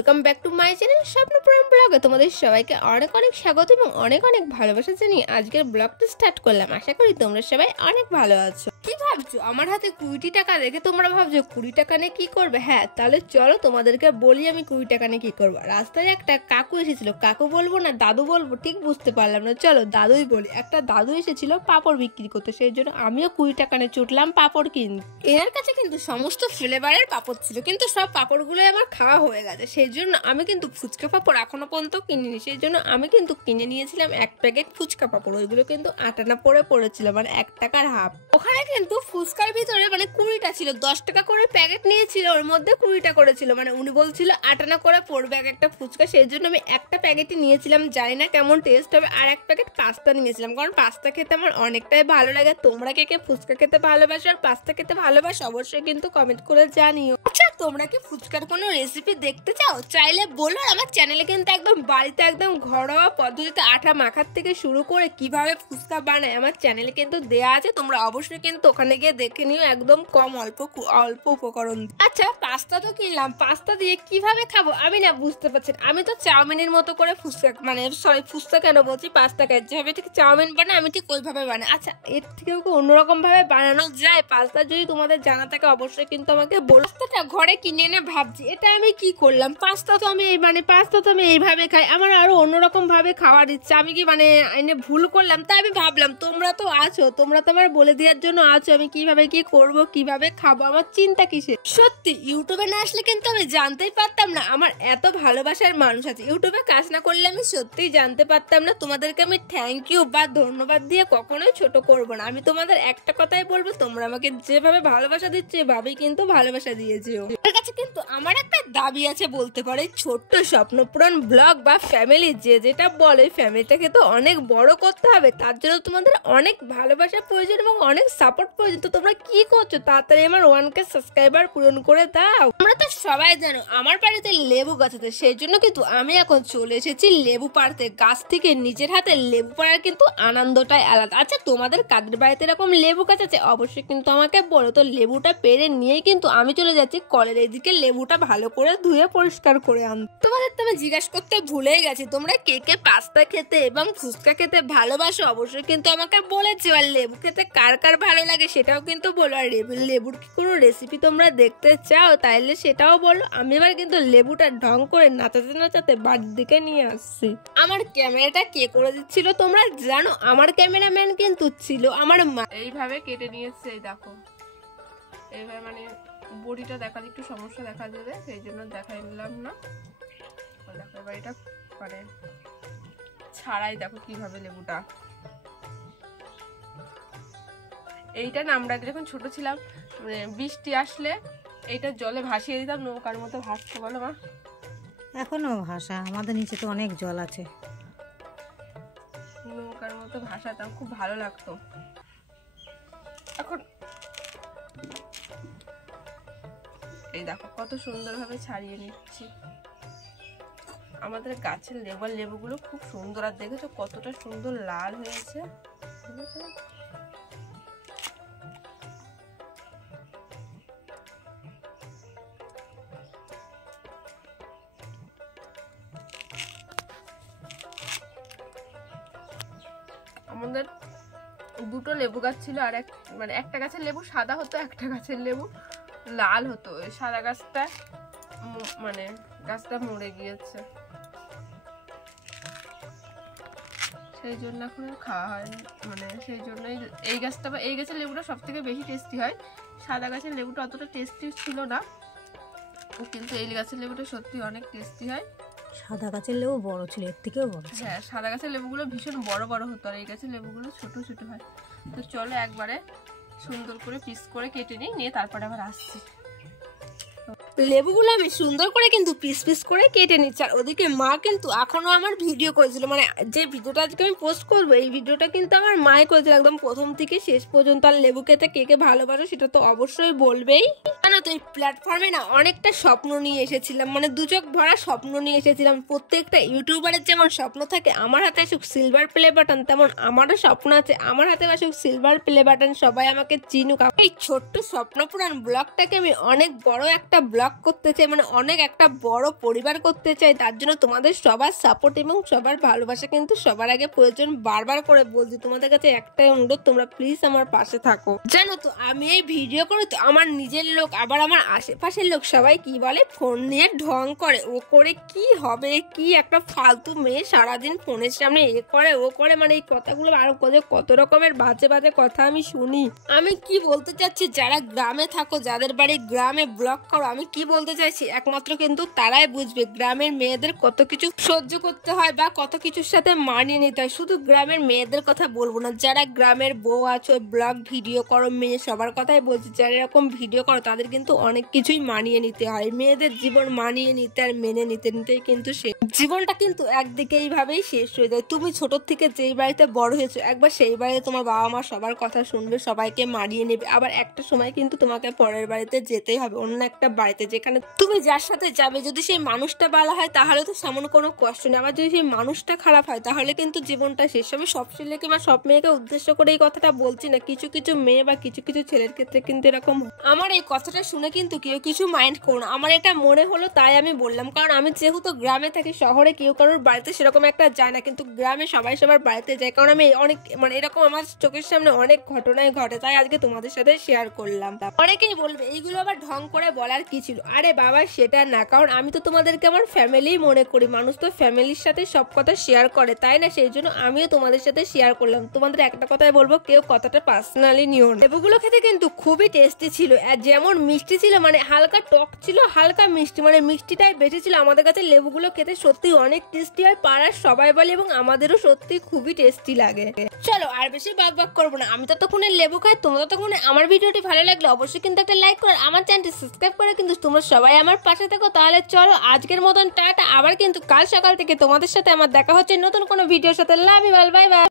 Welcome back to my channel Swapnapuram ব্লগে তোমাদের সবাইকে অনেক অনেক স্বাগত এবং অনেক অনেক ভালোবাসা জানিয়ে আজকের ব্লগটা স্টার্ট করলাম। আশা করি তোমরা সবাই অনেক ভালো আছো। কি ভাবছো আমার হাতে 20 টাকা দেখে তোমরা ভাবছো 20 টাকা নিয়ে কি করবে? হ্যাঁ, তাহলে চলো তোমাদেরকে বলি আমি 20 টাকা নিয়ে কি করবো। রাস্তায় একটা কাকু এসেছিল, কাকু বলবো না দাদু বলবো ঠিক বুঝতে পারলাম না, চলো দাদুই বলি। একটা দাদু এসেছিল পাপড় বিক্রি করতে, সেই জন্য আমিও 20 টাকা নিয়ে ছুটলাম পাপড় কিনতে। এনার কাছে কিন্তু সমস্ত ফ্লেভারের পাপড় ছিল, কিন্তু সব পাপড়গুলো আমার খাওয়া হয়ে গেছে, সেই জন্য আমি কিন্তু ফুচকা পাপড় এখনো পর্যন্ত কিনিনি। সেই জন্য আমি কিন্তু কিনে নিয়েছিলাম 1 প্যাকেট ফুচকা পাপড়। ওইগুলো কিন্তু 8 আনা পরে পড়েছিল, মানে 1 টাকার হাফ। ওখানে কিন্তু ফুচকার ভিতরে মানে 20টা ছিল, 10 টাকা করে প্যাকেট নিয়েছিল, ওর মধ্যে 20টা করেছিল, মানে উনি বলছিল 8 আনা করে পড়বে এক একটা ফুচকা। সেই জন্য আমি একটা প্যাকেটই নিয়েছিলাম, জানি না কেমন টেস্ট হবে। আর 1 প্যাকেট পাস্তা নিয়েছিলাম, কারণ পাস্তা খেতে আমার অনেকটাই ভালো লাগে। তোমরা কে কে ফুচকা খেতে ভালোবাসো আর পাস্তা খেতে ভালোবাসো অবশ্যই কিন্তু কমেন্ট করে জানিও। আচ্ছা, তোমরা কি ফুচকার কোনো রেসিপি দেখতে চাও? চাইলে বলো। আমার চ্যানেলে কিন্তু একদম বাড়িতে একদম ঘরোয়া পদ্ধতিতে আটা মাখার থেকে শুরু করে কিভাবে ফুচকা বানায় আমার চ্যানেলে কিন্তু দেয়া আছে, তোমরা অবশ্যই কিন্তু ওখানে গিয়ে দেখে নিও, একদম কম অল্প উপকরণ। আচ্ছা, পাস্তা তো কিনলাম, পাস্তা দিয়ে কিভাবে খাবো আমি না বুঝতে পারছি। আমি তো চাউমিনের মতো করে ফুচকা, মানে সরি ফুচকা কেন বলছি, পাস্তা খাই, যেভাবে ঠিক চাউমিন বানায় আমি ঠিক ওইভাবে বানাই। আচ্ছা, এর থেকেও কি অন্যরকম ভাবে বানানো যায় পাস্তা? যদি তোমাদের জানা থাকে অবশ্যই কিন্তু আমাকে বলো। পাস্তাটা ঘরে কিনে এনে ভাবছি এটা আমি কি করলাম, পাস্তা তো আমি এইভাবে খাই, আমার আরো অন্যরকম ভাবে খাওয়ার ইচ্ছা। আমি কি মানে এনে ভুল করলাম? তাই আমি ভাবলাম তোমরা তো আছো, তোমরা তো আমার বলে দেওয়ার জন্য আছো আমি কিভাবে কি করব, কিভাবে খাবো, আমার চিন্তা কিসের। সত্যি ইউটিউবে না আসলে কিন্তু আমি জানতেই পারতাম না আমার এত ভালোবাসার মানুষ আছে। ইউটিউবে কাজ না করলে আমি সত্যিই জানতে পারতাম না। তোমাদেরকে আমি থ্যাংক ইউ বা ধন্যবাদ দিয়ে কখনোই ছোট করবো না। আমি তোমাদের একটা কথাই বলবো, তোমরা আমাকে যেভাবে ভালোবাসা দিচ্ছ এভাবেই কিন্তু ভালোবাসা দিয়েছো। এর কাছে কিন্তু আমার একটা দাবি আছে বলতে পারে, ছোট্ট স্বপ্নপূরণ ব্লগ বা ফ্যামিলি যে যেটা বলে, ফ্যামিলিটাকে তো অনেক বড় করতে হবে, তার জন্য তোমাদের অনেক ভালোবাসা প্রয়োজন এবং অনেক সাপোর্ট প্রয়োজন। তো তোমরা কি করছো? তাড়াতাড়ি আমার 1K সাবস্ক্রাইবার পূরণ করে দাও। তোমরা তো সবাই জানো আমার বাড়িতে লেবু গাছ আছে, সেই জন্য কিন্তু আমি এখন চলে এসেছি লেবু পাড়তে। গাছ থেকে নিজের হাতে লেবু পাড়ার কিন্তু আনন্দটাই আলাদা। আচ্ছা, তোমাদের কাদের বাড়িতে এরকম লেবু গাছ আছে অবশ্যই কিন্তু আমাকে বলো। তো লেবুটা পেরে নিয়েই কিন্তু আমি চলে যাচ্ছি কলের এদিকে লেবুটা ভালো করে ধুয়ে পরিষ্কার করে আন। তোমাদের তো আমি জিজ্ঞাসা করতে ভুলেই গেছি, তোমরা কে কে পাস্তা খেতে এবং ফুচকা খেতে ভালোবাসো অবশ্যই কিন্তু আমাকে বলেছো। আর লেবু খেতে কার কার ভালো লাগে সেটাও কিন্তু বলো। আর লেবুর কি কোনো রেসিপি তোমরা দেখতে চাও তাইলে সেটাও বলো। আমি এবার কিন্তু লেবুটা ঢং করে নাচাতে নাচাতে বাড়ির দিকে নিয়ে আসছি। আমার ক্যামেরাটা কে করে দিচ্ছিল তোমরা জানো? আমার ক্যামেরাম্যান কিন্তু ছিল আমার মা। এইভাবে কেটে নিয়েছে, এই দেখো এইভাবে, মানে বডিটা দেখালে একটু সমস্যা দেখা যাবে, সেই জন্য দেখাই নিলাম না। দেখো এবার এটা মানে ছাড়াই দেখো কিভাবে লেবুটা। এইটা না আমরা যখন ছোট ছিলাম, মানে বৃষ্টি আসলে এইটা জলে ভাসিয়ে দিতাম, নৌকার মতো ভাসতে। বলো মা? এখনো ভাষা আমাদের নিচে তো অনেক জল আছে, নৌকার মতো ভাসাতাম, খুব ভালো লাগতো। এখন এই দেখো কত সুন্দরভাবে ছাড়িয়ে নিচ্ছি। আমাদের গাছের লেবুগুলো খুব সুন্দর, আর দেখেছো কতটা সুন্দর লাল হয়েছে। আমাদের 2টো লেবু গাছ ছিল, আর মানে একটা গাছের লেবু সাদা হতো, একটা গাছের লেবু লাল হতো। ওই সাদা গাছটা মানে গাছটা মরে গিয়েছে, সেই জন্য এখন খাওয়া হয়নি। মানে সেই জন্যই এই গাছটা বা এই গাছের লেবুটা সব থেকে বেশি টেস্টি হয়। সাদা গাছের লেবুটা অতটা টেস্টি ছিল না, কিন্তু এই গাছের লেবুটা সত্যি অনেক টেস্টি হয়। সাদা গাছের লেবু বড় ছিল, এর থেকেও বড়। হ্যাঁ, সাদা গাছের লেবুগুলো ভীষণ বড় বড় হতো, আর এই গাছের লেবুগুলো ছোট ছোট হয়। তো চলো একবারে সুন্দর করে পিস করে কেটে নিয়ে তারপরে আবার আসছি। লেবুগুলো আমি সুন্দর করে কিন্তু পিস পিস করে কেটে নিচ্ছি। আর ওদিকে মা কিন্তু এখনো আমার ভিডিও করেছিল, মানে যে ভিডিওটা আজকে আমি পোস্ট করবো এই ভিডিওটা কিন্তু আমার মাই করেছিল একদম প্রথম থেকে শেষ পর্যন্ত। আর লেবু খেতে কে কে ভালোবাসো সেটা তো অবশ্যই বলবেই। জানো তো এই প্ল্যাটফর্মে না অনেকটা স্বপ্ন নিয়ে এসেছিলাম, মানে 2 চোখ ভরা স্বপ্ন নিয়ে এসেছিলাম। প্রত্যেকটা ইউটিউবারের যেমন স্বপ্ন থাকে আমার হাতে আসুক সিলভার প্লে বাটন, তেমন আমারও স্বপ্ন আছে আমার হাতে আসুক সিলভার প্লে বাটন, সবাই আমাকে চিনুক। এই ছোট্ট স্বপ্নপুরাণ ব্লগটাকে আমি অনেক বড় একটা ব্লগ ব্লগ করতে চাই, মানে অনেক একটা বড় পরিবার করতে চাই। তার জন্য তোমাদের সবার সাপোর্ট এবং সবার ভালোবাসা কিন্তু সবার আগে প্রয়োজন। বারবার করে বলছি তোমাদের কাছে একটাই অনুরোধ, তোমরা প্লিজ আমার পাশে থাকো। জানো তো আমি এই ভিডিও করি তো আমার নিজের লোক আবার আমার আশেপাশের লোক সবাই কি বলে, ফোন নিয়ে ঢং করে, ও করে কি হবে, কি একটা ফালতু মেয়ে সারাদিন ফোনের সামনে এ করে ও করে, মানে এই কথাগুলো আরো কত রকমের বাজে বাজে কথা আমি শুনি। আমি কি বলতে চাচ্ছি, যারা গ্রামে থাকো, যাদের বাড়ি গ্রামে ব্লগ করো, আমি কি বলতে চাইছি একমাত্র কিন্তু তারাই বুঝবে গ্রামের মেয়েদের কত কিছু সহ্য করতে হয় বা কত কিছুর সাথে মানিয়ে নিতে হয়। শুধু গ্রামের মেয়েদের কথা বলবো না, যারা গ্রামের বউ আছো, ব্লগ ভিডিও করো, মেয়ে সবার কথাই বলছি, যারা এরকম ভিডিও করো তাদের কিন্তু অনেক কিছুই মানিয়ে নিতে হয়। মেয়েদের জীবন মানিয়ে নিতে আর মেনে নিতে নিতেই কিন্তু জীবনটা কিন্তু একদিকে এইভাবেই শেষ হয়ে যায়। তুমি ছোট থেকে যেই বাড়িতে বড় হয়েছো, একবার সেই বাড়িতে তোমার বাবা মা সবার কথা শুনবে, সবাইকে মানিয়ে নেবে। আবার একটা সময় কিন্তু তোমাকে পরের বাড়িতে যেতেই হবে, অন্য একটা বাড়িতে, যেখানে তুমি যার সাথে যাবে যদি সেই মানুষটা ভালো হয় তাহলে তো তেমন কোনো কষ্ট নেই, আবার যদি সেই মানুষটা খারাপ হয় তাহলে কিন্তু জীবনটা শেষ হবে। সব ছেলেকে বা সব মেয়েকে উদ্দেশ্য করে এই কথাটা বলছি না, কিছু কিছু মেয়ে বা কিছু কিছু ছেলের ক্ষেত্রে কিন্তু এরকম। আমার এই কথাটা শুনে কিন্তু কেউ কিছু মাইন্ড করো না, আমার এটা মনে হলো তাই আমি বললাম। কারণ আমি যেহেতু গ্রামে থাকি, শহরে কেউ কারোর বাড়িতে সেরকম একটা যায় না, কিন্তু গ্রামে সবাই সবার বাড়িতে যায়। কারণ আমি অনেক মানে এরকম আমার চোখের সামনে অনেক ঘটনাই ঘটে, তাই আজকে তোমাদের সাথে শেয়ার করলাম। অনেকেই বলবে এইগুলো আবার ঢং করে বলার কি ছিল, আরে বাবা সেটা না, কারণ আমি তো তোমাদেরকে আমার ফ্যামিলি মনে করি। মানুষ তো ফ্যামিলির সাথে সব কথা শেয়ার করে, তাই না? সেই জন্য আমিও তোমাদের সাথে শেয়ার করলাম। তোমাদের একটা কথাই বলবো, কেউ কথাটা পার্সোনালি নিও না। লেবুগুলো খেতে কিন্তু খুবই টেস্টি ছিল, আর যেমন মিষ্টি ছিল, মানে হালকা টক ছিল, হালকা মিষ্টি, মানে মিষ্টিটাই বেশি ছিল। আমাদের কাছে লেবুগুলো খেতে সত্যি অনেক টেস্টি হয়, পাড়ার সবাই বলে, এবং আমাদেরও সত্যি খুবই টেস্টি লাগে। চলো আর বেশি বাক করবো না, আমি ততক্ষণে লেবু খাই, তোমরা ততক্ষণে আমার ভিডিওটি ভালো লাগলে অবশ্যই কিন্তু একটা লাইক করে আমার চ্যানেলটি সাবস্ক্রাইব করে কিন্তু তোমরা সবাই আমার পাশে থাকো। তাহলে চলো আজকের মতন টাটা, আবার কিন্তু কাল সকাল থেকে তোমাদের সাথে আমার দেখা হচ্ছে নতুন কোনো ভিডিওর সাথে। Love you all, bye by.